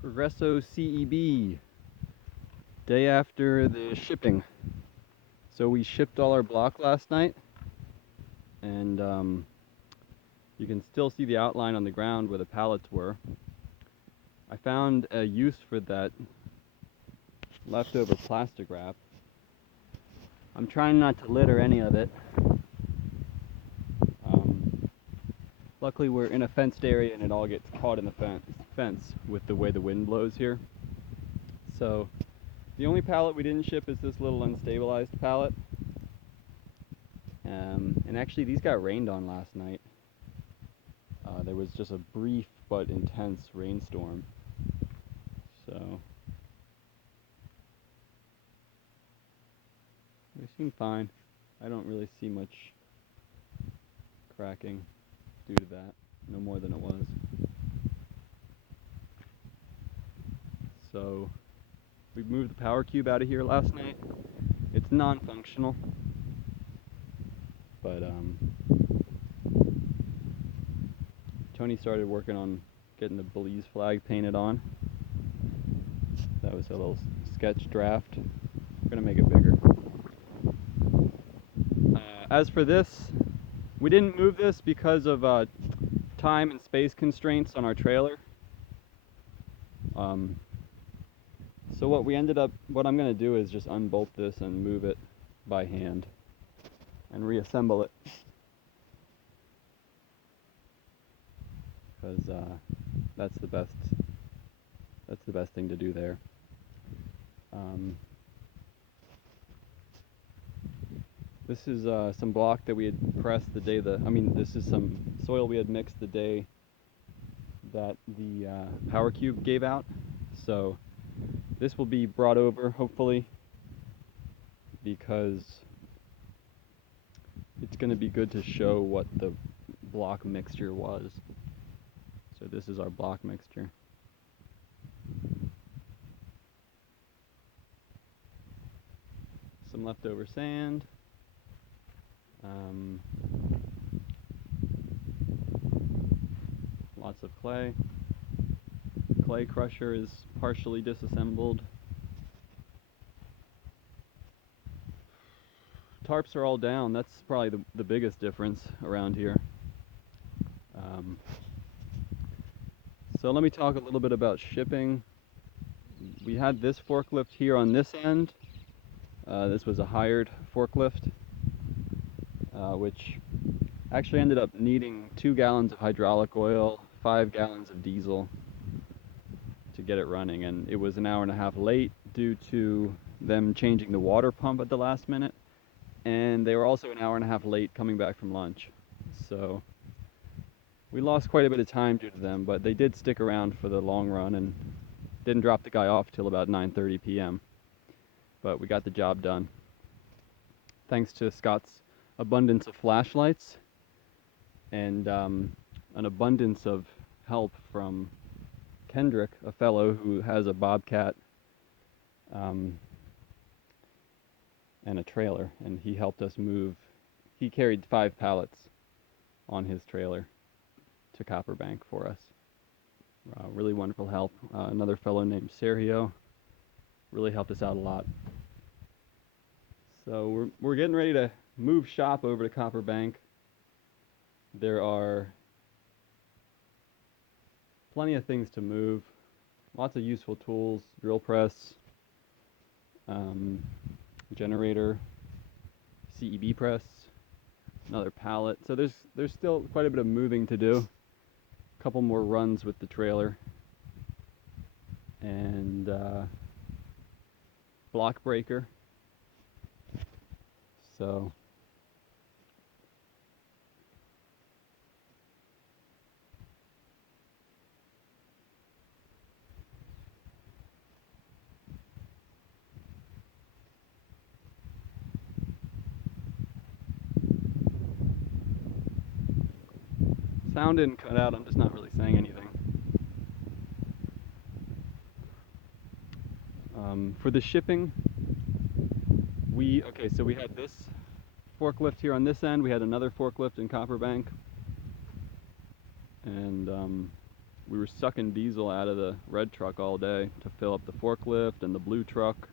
Progresso CEB, day after the shipping. So we shipped all our block last night, and you can still see the outline on the ground where the pallets were. I found a use for that leftover plastic wrap. I'm trying not to litter any of it. Luckily we're in a fenced area and it all gets caught in the fence with the way the wind blows here. So the only pallet we didn't ship is this little unstabilized pallet. And actually these got rained on last night. There was just a brief but intense rainstorm. So they seem fine. I don't really see much cracking due to that, no more than it was. So we moved the power cube out of here last night. It's non-functional, but Tony started working on getting the Belize flag painted on. That was a little sketch draft. We're gonna make it bigger. As for this, we didn't move this because of time and space constraints on our trailer. So what I'm gonna do is just unbolt this and move it by hand and reassemble it. Because that's the best thing to do there. This is some block that we had pressed the day this is some soil we had mixed the day that the power cube gave out. So this will be brought over, hopefully, because it's going to be good to show what the block mixture was. So this is our block mixture. Some leftover sand. Lots of clay. Clay crusher is partially disassembled. Tarps are all down. That's probably the biggest difference around here. So let me talk a little bit about shipping. We had this forklift here on this end. This was a hired forklift, which actually ended up needing 2 gallons of hydraulic oil, 5 gallons of diesel to get it running, and it was an hour and a half late due to them changing the water pump at the last minute, and they were also an hour and a half late coming back from lunch. So we lost quite a bit of time due to them, but they did stick around for the long run and didn't drop the guy off till about 9:30 p.m. But we got the job done. Thanks to Scott's abundance of flashlights and an abundance of help from Kendrick, a fellow who has a bobcat and a trailer, and he helped us move. He carried 5 pallets on his trailer to Copper Bank for us. Really wonderful help. Another fellow named Sergio really helped us out a lot. So we're getting ready to move shop over to Copper Bank. There are plenty of things to move. Lots of useful tools, drill press, generator, CEB press, another pallet. So there's still quite a bit of moving to do. A couple more runs with the trailer, and block breaker. So sound didn't cut out, I'm just not really saying anything. For the shipping, so we had this forklift here on this end, we had another forklift in Copper Bank, and we were sucking diesel out of the red truck all day to fill up the forklift and the blue truck,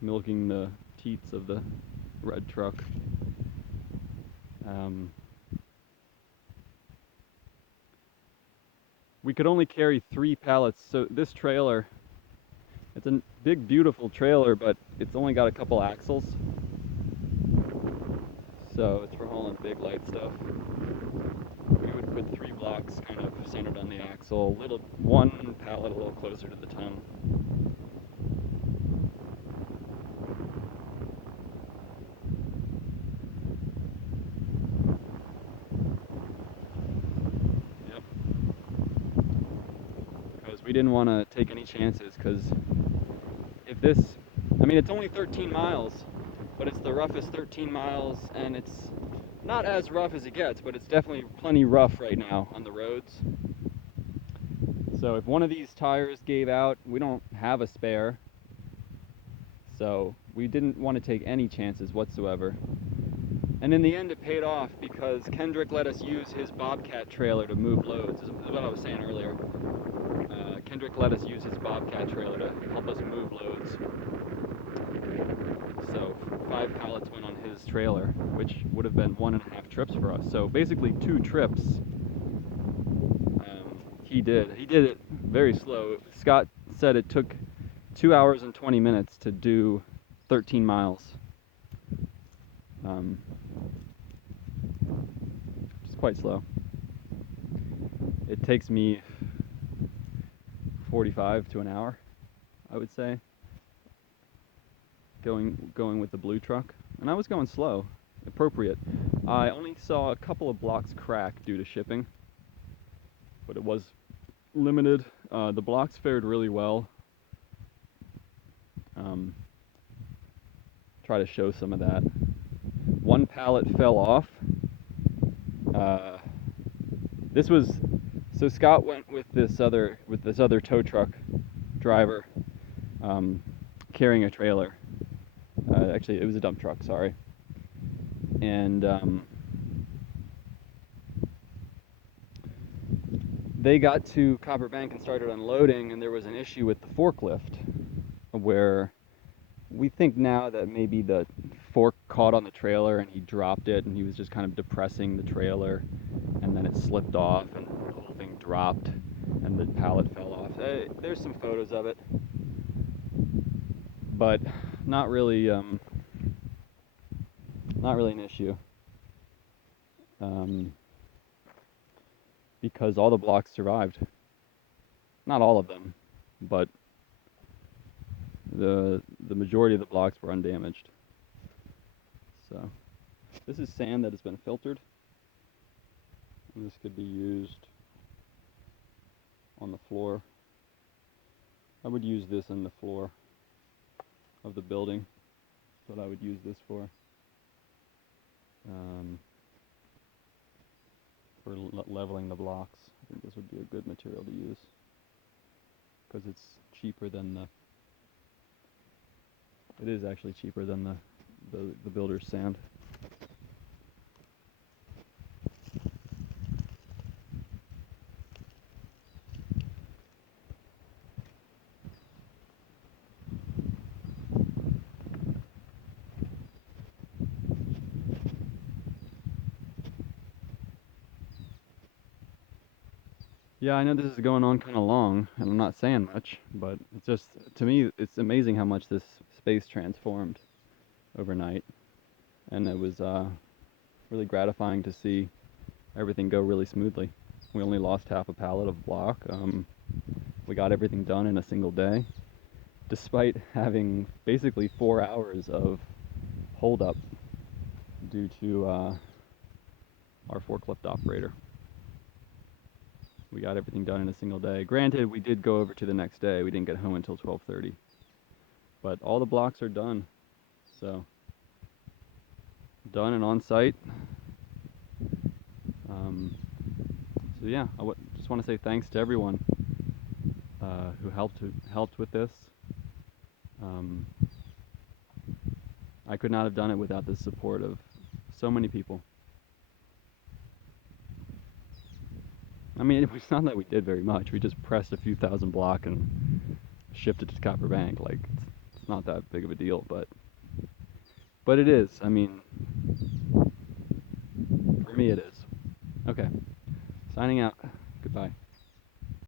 milking the teats of the red truck. We could only carry 3 pallets, so this trailer, it's a big, beautiful trailer, but it's only got a couple axles. So it's for hauling big, light stuff. We would put 3 blocks kind of centered on the axle, one pallet a little closer to the tongue. Yep. Because we didn't want to take any chances, because if this, I mean, it's only 13 miles, but it's the roughest 13 miles, and it's not as rough as it gets, but it's definitely plenty rough right now on the roads. So if one of these tires gave out, we don't have a spare. So we didn't want to take any chances whatsoever. And in the end, it paid off because Kendrick let us use his Bobcat trailer to move loads. This is what I was saying earlier. Kendrick let us use his Bobcat trailer to help us move loads. So 5 pallets went on his trailer, which would have been 1.5 trips for us. So basically 2 trips. He did it very slow. Scott said it took 2 hours and 20 minutes to do 13 miles. It's quite slow. It takes me 45 to an hour, I would say, going with the blue truck. And I was going slow, appropriate. I only saw a couple of blocks crack due to shipping, but it was limited. The blocks fared really well. Try to show some of that. One pallet fell off. So Scott went with this other tow truck driver, carrying a trailer. Actually, it was a dump truck. Sorry. And they got to Copper Bank and started unloading, and there was an issue with the forklift, where we think now that maybe the fork caught on the trailer and he dropped it, and he was just kind of depressing the trailer, and then it slipped off and the whole thing dropped and the pallet fell off. There's some photos of it, but not really an issue, because all the blocks survived. Not all of them, but the majority of the blocks were undamaged. So this is sand that has been filtered, and this could be used on the floor. I would use this on the floor of the building. That's what I would use this for leveling the blocks. I think this would be a good material to use because it's cheaper than it is actually cheaper than the builder's sand. Yeah, I know this is going on kind of long, and I'm not saying much, but it's just, to me, it's amazing how much this space transformed overnight. And it was really gratifying to see everything go really smoothly. We only lost half a pallet of block. We got everything done in a single day, despite having basically 4 hours of holdup due to our forklift operator. We got everything done in a single day. Granted, we did go over to the next day. We didn't get home until 12:30. But all the blocks are done. So, done and on site. So yeah, just want to say thanks to everyone who helped with this. I could not have done it without the support of so many people. I mean, it's not that we did very much. We just pressed a few thousand block and shipped it to Copper Bank. Like, it's not that big of a deal, but it is. I mean, for me it is. Okay, signing out. Goodbye.